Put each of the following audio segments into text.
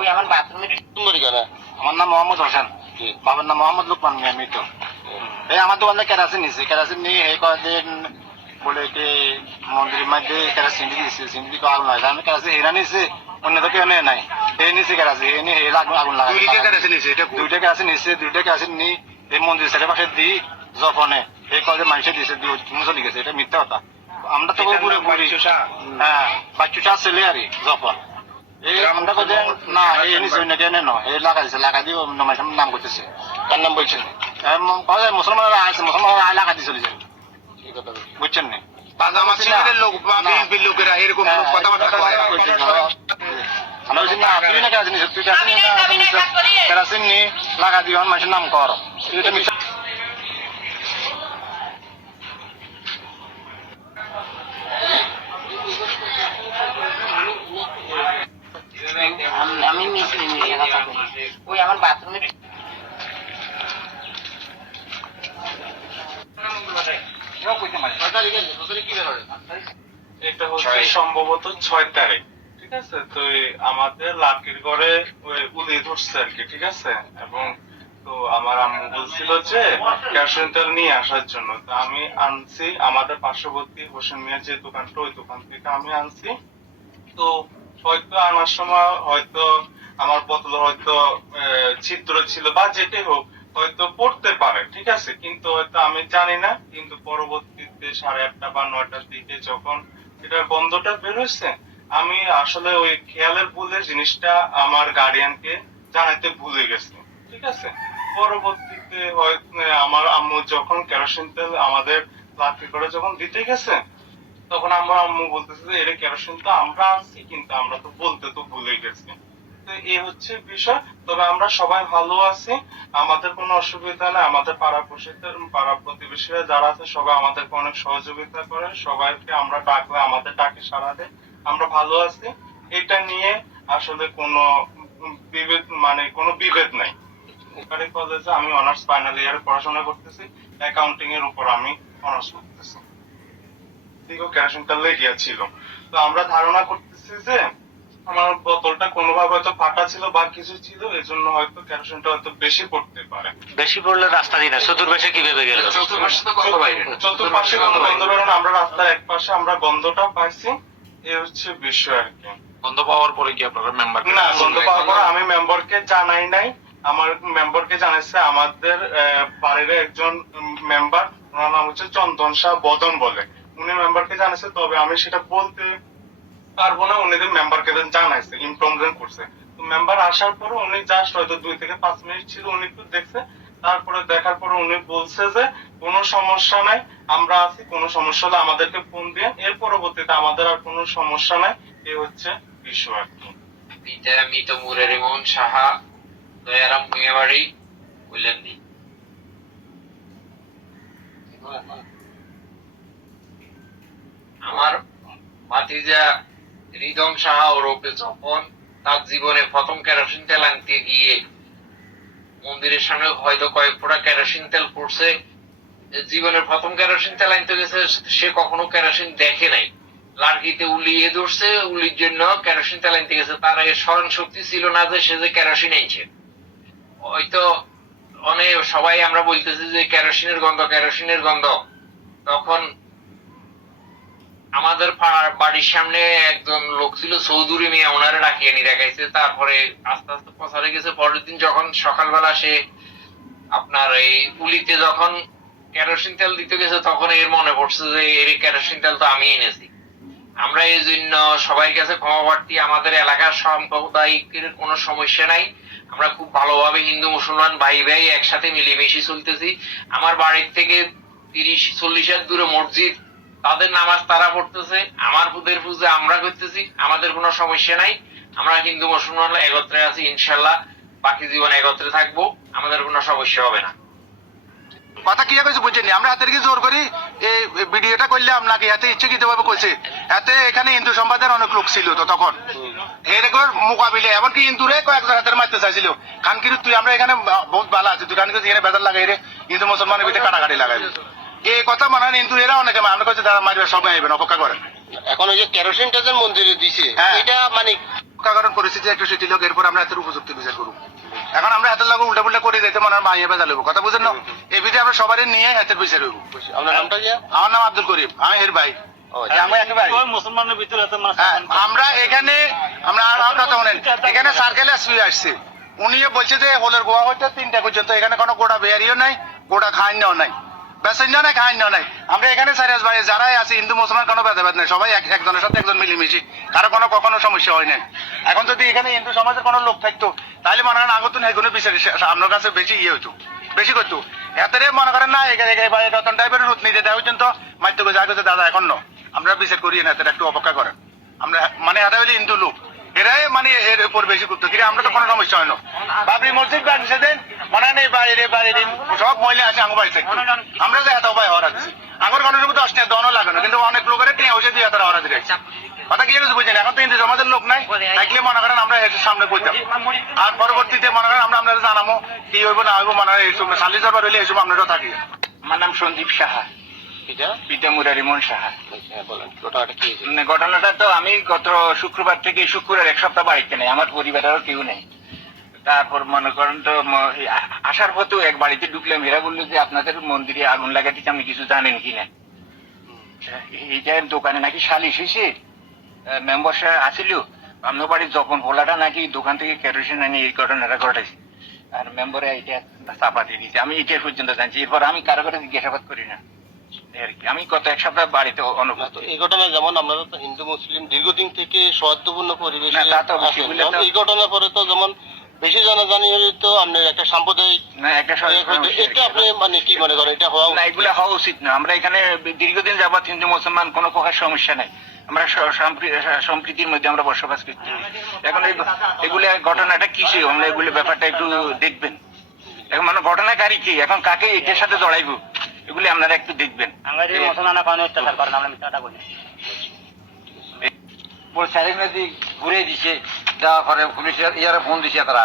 ওই আমার বাথরুমে সুন্দরী কেনা আমার নাম মোহাম্মদ হোসেন। বাবার নাম মোহাম্মদ লুকমান মিয়া মৃত এই আমার দোকানে কেরাসিন নিছে কেরাসিন নিয়ে এই কদিন বলে কি মন্দিরের মধ্যে কেরাসিন দিয়েছে সিন্দি তো আগুন লাগে আমি কেরাসিন হেরা নিছে। অন্য তো কেউ নেই নাই। এই নিছে কেরাসিন। এই নিয়ে এই আগুন আগুন লাগে দুইটা কেরাসিন নিছে এটা দুইটা কেরাসিন নিছে। দুইটা কেরাসিন নি এই মন্দির চারি পাশে দি জফনে এই কদিন মানুষে দিছে তুমি চলে গেছে। এটা মিথ্যা কথা। আমরা তো পুরো হ্যাঁ বাচ্চুটা ছেলে আর জফন আমরা কই না এই নিছে নেই এই লাগা লাগা দিয়ে অন্য মানুষের নাম করতেছে কার নাম বলছেন মুসলমানরা আছে মুসলমানরা এলাকা দিয়ে চলে যায় এই কথা বলছি। বুঝছেন না পাজামা সিলেটের লোক বা না। বিএনপির লোকেরা এরকম হ্যাঁ, কথাবার্তা কয় আমরা বলছি না তুই না কেরাসিন নিছিস তুই কেরাসিন না নিছিস কেরাসিন নি লাগা দিয়ে মানুষের নাম কর এটা মিথ্যা আম- আমি মিশে মিশে কথা বলি ওই আমার বাথরুমে এটা হচ্ছে সম্ভবত ছয় তারিখ ঠিক আছে? তো আমাদের লাকির ঘরে উলি ধরছে আর কি ঠিক আছে? এবং তো আমার আম্মু বলছিল যে ক্যাশন তেল নিয়ে আসার জন্য। তো আমি আনছি আমাদের পার্শ্ববর্তী হোসেন মিয়ার যে দোকানটা ওই দোকান থেকে আমি আনছি। তো হয়তো আনার সময় হয়তো আমার বোতলে হয়তো ছিদ্র ছিল বা যেটাই হোক হয়তো পড়তে পারে ঠিক আছে? কিন্তু হয়তো আমি জানি না কিন্তু পরবর্তীতে সাড়ে আটটা বা নয়টার দিকে যখন এটার গন্ধটা হয়েছে, আমি আসলে ওই খেয়ালের ভুলে জিনিসটা আমার গার্ডিয়ানকে জানাতে ভুলে গেছি। ঠিক আছে? পরবর্তীতে হয়তো আমার আম্মু যখন কেরোসিন তেল আমাদের লাঠি করে যখন দিতে গেছে, তখন আমার আম্মু বলতেছে যে এটা কেরোসিন তো আমরা আনছি, কিন্তু আমরা তো বলতে তো ভুলে গেছি। তো এই হচ্ছে বিষয়। তবে আমরা সবাই ভালো আছি। আমাদের কোনো অসুবিধা নেই। আমাদের পাড়া পাড়া প্রতিবেশীরা যারা আছে, সবাই আমাদেরকে অনেক সহযোগিতা করে। সবাইকে আমরা ডাকলে, আমাদের ডাকে সাড়া দেয়। আমরা ভালো আছি। এটা নিয়ে আসলে কোনো বিভেদ মানে কোনো বিভেদ নাই। সরকারি কলেজে আমি অনার্স ফাইনাল ইয়ারে পড়াশোনা করতেছি। অ্যাকাউন্টিং এর উপর আমি অনার্স করতেছি। কেরোসিনটা লেগিয়া ছিল। তো আমরা ধারণা করতেছি যে আমার বোতলটা কোনোভাবে হয়তো ফাটা ছিল বা কিছু ছিল এজন্য হয়তো কেরোসিনটা হয়তো বেশি পড়তে পারে। বেশি পড়লে রাস্তা দিন চতুর্পাশে কীভাবে গেল? চতুর্পাশে কোনো গন্ধ বেরোয় না আমরা রাস্তার এক পাশে আমরা গন্ধটা পাইছি এ হচ্ছে বিষয় আর কি। গন্ধ পাওয়ার পরে কি আপনারা মেম্বার না গন্ধ পাওয়ার পর আমি মেম্বারকে জানাই নাই। আমার মেম্বারকে জানাইছে আমাদের আহ, বাড়ির একজন মেম্বার ওনার নাম হচ্ছে চন্দন শাহ বদন বলে। উনি মেম্বারকে জানাইছে তবে আমি সেটা বলতে পারব না, উনি মেম্বারকে জানাইছে ইনফর্ম করছে। তো মেম্বার আসার পরে উনি জাস্ট হয়তো দুই থেকে পাঁচ মিনিট ছিল, উনি একটু দেখছে। তারপরে দেখার পরে উনি বলছে যে, কোনো সমস্যা নাই, আমরা আছি, কোনো সমস্যা হলে আমাদেরকে ফোন দিয়ে এর পরবর্তীতে আমাদের আর কোনো সমস্যা নাই, এ হচ্ছে বিষয় আর কি। পিতা মৃত মুরারি মোহন সাহা, দয়ারাম ভুঁইয়াবাড়ি কল্যাণী। আমার ভাতিজা হৃদম সাহা ওরফে যখন তার জীবনে প্রথম কেরোসিন তেল আনতে গিয়ে মন্দিরের সামনে হয়তো কয়েক ফোঁটা কেরোসিন তেল পড়ছে। জীবনের প্রথম কেরোসিন তেল আনতে গেছে, সে কখনো কেরোসিন দেখে নাই। লার্কিতে উলিয়ে ধরছে উলির জন্য কেরোসিন তেল আনতে গেছে। তার আগে স্মরণ শক্তি ছিল না যে সে যে কেরোসিন আনছে হয়তো অনেক, সবাই আমরা বলতেছি যে কেরোসিনের গন্ধ কেরোসিনের গন্ধ। তখন আমাদের বাড়ির সামনে একজন লোক ছিল, চৌধুরী মিয়া ওনারে ডাকিয়ে নিয়ে রাখাইছে তারপরে আস্তে আস্তে প্রচারে গেছে। পরের দিন যখন সকালবেলা সে আপনার এই উলিতে যখন কেরোসিন তেল দিতে গেছে, তখন এর মনে পড়ছে যে, এর কেরোসিন তেল তো আমি এনেছি। আমরা এই জন্য সবাই কাছে ক্ষমা প্রার্থী। আমাদের এলাকার সাম্প্রদায়িকের কোনো সমস্যা নাই। আমরা খুব ভালোভাবে হিন্দু, মুসলমান, ভাই ভাই একসাথে মিলেমিশে চলতেছি। আমার বাড়ির থেকে তিরিশ চল্লিশ হাত দূরে মসজিদ তাদের নামাজ তারা পড়তেছে আমার পুদের পুজো আমরা করতেছি আমাদের কোনো সমস্যা নাই। আমরা হিন্দু মুসলমান একত্রে আছি ইনশাল্লাহ। বাকি জীবন একত্রে থাকব আমাদের কোনো সমস্যা হবে না। কথা কি কইছে বুঝছেন আমরা হাতের কি জোর করি? এই ভিডিওটা করলে আপনাকে এতে ইচ্ছাকৃত ভাবে কইছে। এতে এখানে হিন্দু সম্প্রদায়ের অনেক লোক ছিল তো তখন। এরকম মোকাবিলে এমনকি হিন্দুরে কয়েকজন হাতের মারতে চাইছিল। খান কিন্তু তুই আমরা এখানে বহুত ভালো আছি তুই খান কিন্তু এখানে বেজার লাগাই রে। হিন্দু মুসলমানের ভিতরে কাটাকাটি লাগাইবে এই কথা মনে হয় হিন্দু এরা অনেকে আমরা কইছে তারা মারবে সবাই আইবেন অপেক্ষা করেন। এখন ওই যে কেরোসিনটা যে মন্দিরে দিছে হ্যাঁ। এটা মানে কারণ পরিস্থিতি একটু শিথিল হোক এরপর আমরা এত উপযুক্ত বিচার করব। এখন আমরা হাতের লাগু উল্টা পুল্টা করে যেতে মনে হয় মাইয়া বেজা লইব। কথা বুঝেন না? এই বিধে আমরা সবারই নিয়ে হাতের বিচার হইব আপনার নামটা কি? আমার নাম আব্দুল করিম। আমি এর ভাই। ও আমি একই ভাই মুসলমানের ভিতরে তো মানে হ্যাঁ, আমরা এখানে আমরা আর আর কথা বলেন। এখানে সার্কেলে শুয়ে আসছে। উনিও বলছে যে হোলের গোয়া হইতে তিনটা পর্যন্ত এখানে কোনো গোটা বেয়ারিও নাই গোটা খাইন্যাও নাই। বেসন্য নাই খাইন্যাও নাই। আমরা এখানে সারিয়াস ভাই যারাই আছে হিন্দু মুসলমান কোনো ভেদাভেদ নাই। সবাই এক- একজনের সাথে একজন মিলেমিশি। কারও কোনো কখনো সমস্যা হয় নাই। এখন যদি এখানে হিন্দু সমাজের কোনো লোক থাকতো তাহলে মনে করেন আগত নাই কোনো বিচার আপনার কাছে বেশি ইয়ে হইতো বেশি করতো। এতে মনে করেন না এখানে রতন টাইপের রুট নিতে দেওয়া পর্যন্ত মাইতে যা করছে দাদা এখন ন আমরা বিচার করি না এদের একটু অপেক্ষা করেন। আমরা মানে এটা হইলে হিন্দু লোক। এরাই মানে এর উপর বেশি করতো কিন্তু আমরা তো কোনো সমস্যা হয় না। বাবরি মসজিদ বানিয়েছে দেন। মানে নেই বাইরে বাইরে। সব মহিলা আছে আঙ্গ বাড়ি থেকে আমরা যে এত উপায় হওয়ার আছে। আগের দনও লাগে না কিন্তু অনেক লোকের টিয়া হয়েছে দিয়েছে কথা কি হয়েছে বুঝছেন এখন তো হিন্দু সমাজের লোক নাই। থাকলে মনে করেন আমরা এর সামনে বইতাম আর পরবর্তীতে মনে করেন আমরা আপনাদের জানাব কি হইব না হইব মনে হয় এইসব সালি জবার হইলে এইসব আপনারা থাকি। আমার নাম সন্দীপ সাহা। হয়েছে? মানে ঘটনাটা তো আমি গত শুক্রবার থেকে শুক্রবার এক সপ্তাহ বাড়িতে নেই। আমার পরিবারেরও কেউ নেই। তারপর মনে করেন তো আসার পথেও এক বাড়িতে ঢুকলাম। এরা বলল যে আপনাদের মন্দিরে আগুন লাগাতে আপনি কিছু জানেন কিনা এইটা দোকানে নাকি সালিশ হয়েছে মেম্বার সাহেব আসিল আপনার বাড়ির যখন পোলাটা নাকি দোকান থেকে কেরোসিন আনি এই ঘটনাটা ঘটাইছে। আর মেম্বারে এটা চাপা দিয়ে দিয়েছে। আমি এটা পর্যন্ত জানছি। এরপর আমি কারও কারও জিজ্ঞাসাবাদ করি না। এই আর কি আমি গত এক সপ্তাহ বাড়িতে অনুভূত এই ঘটনা যেমন আমরা তো হিন্দু মুসলিম দীর্ঘদিন থেকে সৌহার্দ্যপূর্ণ পরিবেশে এই ঘটনার পরে তো যেমন বেশি জানাজানি হলে তো আপনার একটা সাম্প্রদায়িক না একটা এক এটা আপনি মানে কি মনে করেন? এটা হওয়া না এগুলো হওয়া উচিত না। আমরা এখানে দীর্ঘদিন যাবৎ হিন্দু মুসলমান কোনো প্রকার সমস্যা নাই। আমরা সম্প্রীতির মধ্যে আমরা বসবাস করছি। এখন এগুলো ঘটনাটা কিসে আমরা এগুলো ব্যাপারটা একটু দেখবেন। এখন মানে ঘটনাকারী কি? এখন কাকে এটার সাথে জড়াইবো? এগুলি আপনারা একটু দেখবেন। আমরা এই মুসলমানের কারণে অত্যাচার করেন আমরা মিথ্যাটা বলি। চারি নদী ঘুরে দিছে। দেওয়ার পরে পুলিশের ইয়ারে ফোন দিছে তারা।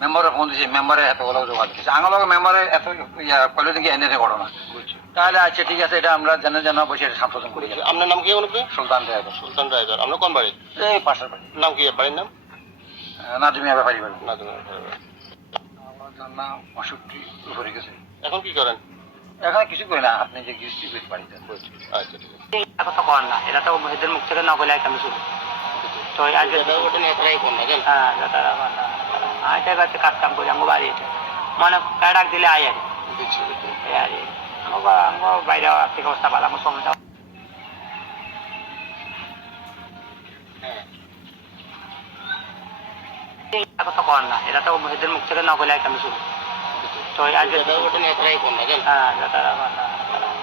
মেম্বারে ফোন দিছে মেম্বারে এত বলা যোগাযোগ দিছে। আমার মেম্বারে এত ইয়া কলে নাকি এনে ঘটনা। তাহলে আচ্ছা ঠিক আছে এটা আমরা জানা জানা বসে এটা সম্পাদন করি। আপনার নাম কি বলবে সুলতান ড্রাইভার। সুলতান ড্রাইভার। আপনার কোন বাড়ি? এই পাশের বাড়ি। নাম কি বাড়ির নাম? নাজমিয়া ব্যাপারী বাড়ি। না তুমি আমার নাম অসুখটি উপরে গেছে। এখন কি করেন? এখানে কিছু করি না আপনি যে করে বাড়িতে। আচ্ছা ঠিক আছে। এটা কথা কর না এটা তো এদের মুখ থেকে নকলে আমি শুনি তো না জানেন হ্যাঁ এটা আইটা কাছে কাজ কাম করি আমার বাড়ি মনে কাজ ডাক দিলে আই আর আমার বাইরে আর্থিক অবস্থা ভালো, আমার সমস্যা। কথা কর না, এটা তো এদের মুখ থেকে নকলে আমি শুনি তো জানেন হ্যাঁ এটা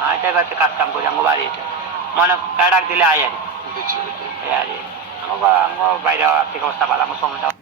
আইটা কাছে কাজ কাম করি আমার বাড়ি মনে কাজ ডাক দিলে আই আর দিচ্ছি, দিচ্ছি। এই আর আমার আমার বাইরে আর্থিক অবস্থা